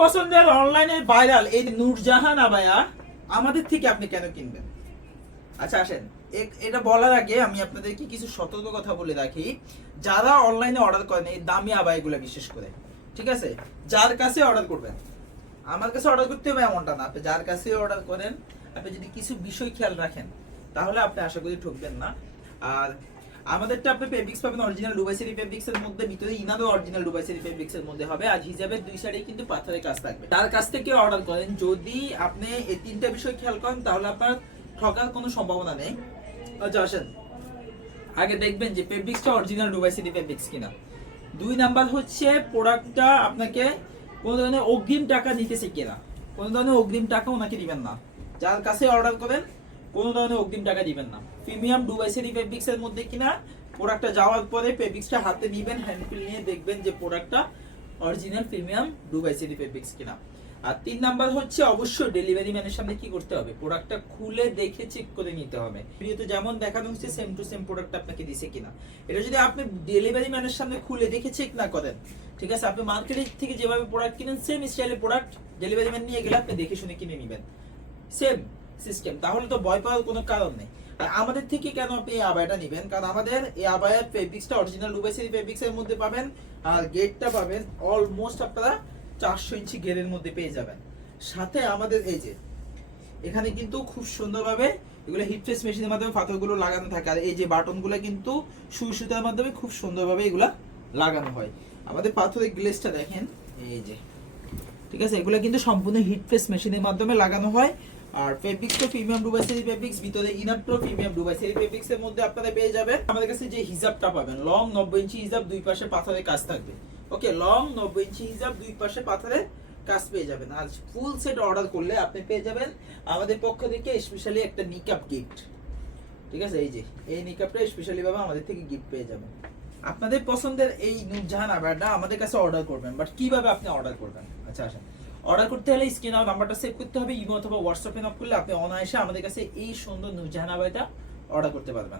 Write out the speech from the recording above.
পছন্দের অনলাইনে ভাইরাল এই নূরজাহান আবায়া, আমাদের থেকে আপনি কেন কিনবেন? আচ্ছা আসেন। এটা বলার আগে আমি আপনাদেরকে কিছু সতর্ক কথা বলে রাখি। যারা অনলাইনে অর্ডার করেন, এই দামি আবাইগুলো বিশেষ করে, ঠিক আছে? যার কাছে অর্ডার করবেন, আমার কাছে অর্ডার করতে হবে এমনটা না। আপনি যার কাছে অর্ডার করেন, আপনি যদি কিছু বিষয় খেয়াল রাখেন, তাহলে আপনি আশা করি ঠকবেন না। আর আমাদেরটা আপনি ফেব্রিক্স পাবেন অরিজিনাল এর মধ্যে, ভিতরে অরিজিনাল মধ্যে হবে। আর হিজাবের দুই সাইডে কিন্তু পাথরের কাজ থাকবে। তার কাছ থেকে অর্ডার করেন। যদি আপনি এই তিনটা বিষয় খেয়াল করেন, তাহলে আপনার ঠকার কোনো সম্ভাবনা নেই। আচ্ছা আগে দেখবেন যে ফেব্রিক্সটা অরিজিনাল ডুবাইসেরি ফেব্রিক্স কিনা। দুই নাম্বার হচ্ছে প্রোডাক্টটা আপনাকে কোনো ধরনের অগ্রিম টাকা নিতেছে কিনা। কোনো ধরনের অগ্রিম টাকা ওনাকে দিবেন না। যার কাছে অর্ডার করেন, কোনো ধরনের অগ্রিম টাকা দিবেন না। প্রিমিয়াম ডুবাইসেরি ফেব্রিক্স এর মধ্যে কিনা প্রোডাক্টটা যাওয়ার পরে ফেব্রিক্সটা হাতে নিবেন হ্যান্ডফিল নিয়ে দেখবেন যে প্রোডাক্টটা অরিজিনাল প্রিমিয়াম ডুবাইসেরি ফেব্রিক্স কিনা। আর তিন নাম্বার হচ্ছে অবশ্যই ডেলিভারি ম্যানের সামনে কি করতে হবে? প্রোডাক্টটা খুলে দেখে চেক করে নিতে হবে। ভিডিওতে যেমন দেখানো হচ্ছে সেম টু সেম প্রোডাক্ট আপনাকে দিছে কিনা। এটা যদি আপনি ডেলিভারি ম্যানের সামনে খুলে দেখে চেক না করেন, ঠিক আছে? আপনি মার্কেটের থেকে যেভাবে প্রোডাক্ট কিনেন সেম স্টাইলের প্রোডাক্ট ডেলিভারি ম্যান নিয়ে গেলে আপনি দেখে শুনে কিনে নেবেন। সেম সিস্টেম তাহলে তো ভয় পাওয়ার কোনো কারণ নেই। আমাদের থেকে কেন আপনি এই আবায়াটা নেবেন? কারণ আমাদের এই আবায়ার ফেব্রিক্সটা অরিজিনাল রুবাইসেরি ফেব্রিক্স এর মধ্যে পাবেন, আর গেটটা পাবেন অলমোস্ট আপনারা চারশো ইঞ্চি গেরের মধ্যে পেয়ে যাবেন। সাথে আমাদের এই যে, এখানে কিন্তু খুব সুন্দরভাবে এগুলো হিট প্রেস মেশিনের মাধ্যমে পাথরগুলো লাগানো থাকে। আর এই যে বাটনগুলো কিন্তু সুই সুতার মাধ্যমে খুব সুন্দরভাবে এগুলা লাগানো হয়। আমাদের পাথরের গ্লেসটা দেখেন, এই যে। ঠিক আছে? এগুলো কিন্তু সম্পূর্ণ হিট প্রেস মেশিনের মাধ্যমে লাগানো হয়। আর ফেব্রিক্স তো প্রিমিয়াম ডুবাইসেরি ফেব্রিক্স ভিতরে ইনার প্রো প্রিমিয়াম ডুবাইসেরি ফেব্রিক্স এর মধ্যে আপনারা পেয়ে যাবেন। আমাদের কাছে যে হিজাবটা পাবেন লং 90 ইঞ্চি হিজাব দুই পাশে পাথরের কাজ থাকবে। ওকে লং 90 ইঞ্চি হিজাব দুই পাশে পাথরের কাজ পেয়ে যাবেন। আর ফুল সেট অর্ডার করলে আপনি পেয়ে যাবেন আমাদের পক্ষ থেকে স্পেশালি একটা নিকাপ গিফট ঠিক আছে? এই যে, এই নিকাপটা স্পেশালি ভাবে আমাদের থেকে গিফট পেয়ে যাবেন। আপনাদের পছন্দের এই নুরজাহান আবারটা আমাদের কাছে অর্ডার করবেন বাট কীভাবে আপনি অর্ডার করবেন? আচ্ছা আসেন। অর্ডার করতে হলে স্ক্রিন আউট নাম্বারটা সেভ করতে হবে ইমো অথবা হোয়াটসঅ্যাপে নক করলে আপনি অনায়াসে আমাদের কাছে এই সুন্দর নুরজাহান আবারটা অর্ডার করতে পারবেন।